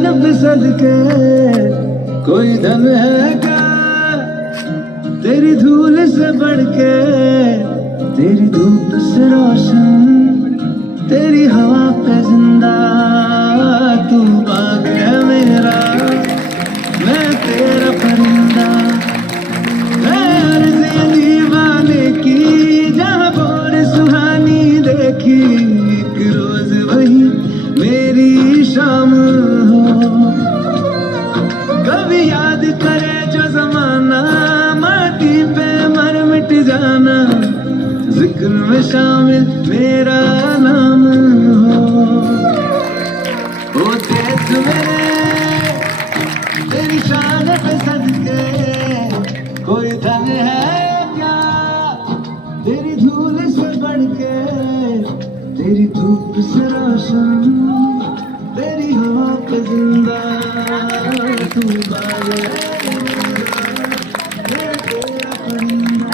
शान पे सदके कोई धन है क्या तेरी धूल से बढ़ के, तेरी धूप से रोशन, तेरी हवा पे जिंदा। तू बाग है मेरा, मैं तेरा परिंदा। मैं अर्ज़ दीवाने की जहाँ बोर सुहानी देखी, एक रोज वही मेरी शाम हो। कभी याद करे जो जमाना, माटी पे मर मिट जाना, जिक्र में शामिल मेरा नाम हो। ओ देश मेरे तेरी शान पे सदके कोई धन है क्या तेरी धूल से बढ़ के, तेरी धूप से रोशन, तेरी हवा पे जिंदा। तू बाग है मैं तेरा परिंदा।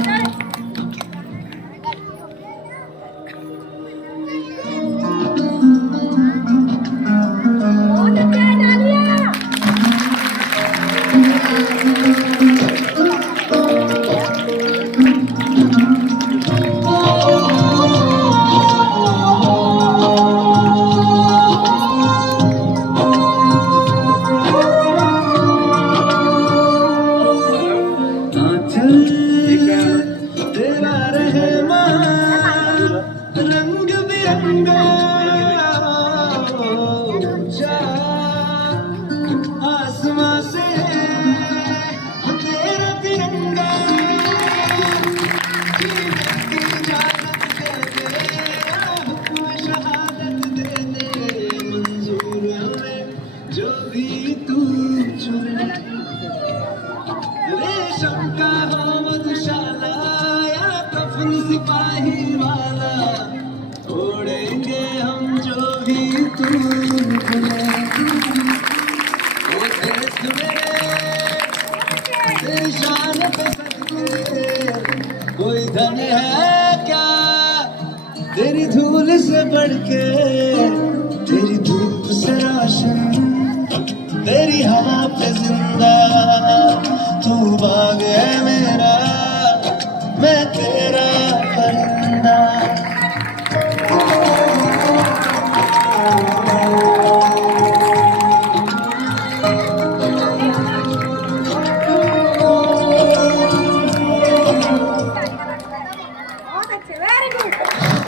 तेरा रहमान रंग बिरंगा ऊंचा आसमां से तेरा तिरंगा, जीने की इजाजत दे दे, हुक्म शहादत दे दे, मंजूर हमें जो भी तू चुने। रेशम का हो मधुशाला या कफन सिपाही वाला, ओढ़ेंगे हम जो भी तू बोले। ओ देश मेरे तेरी शान पे सदके कोई धन है क्या तेरी धूल से बढ़ के, तेरी धूप से रोशन,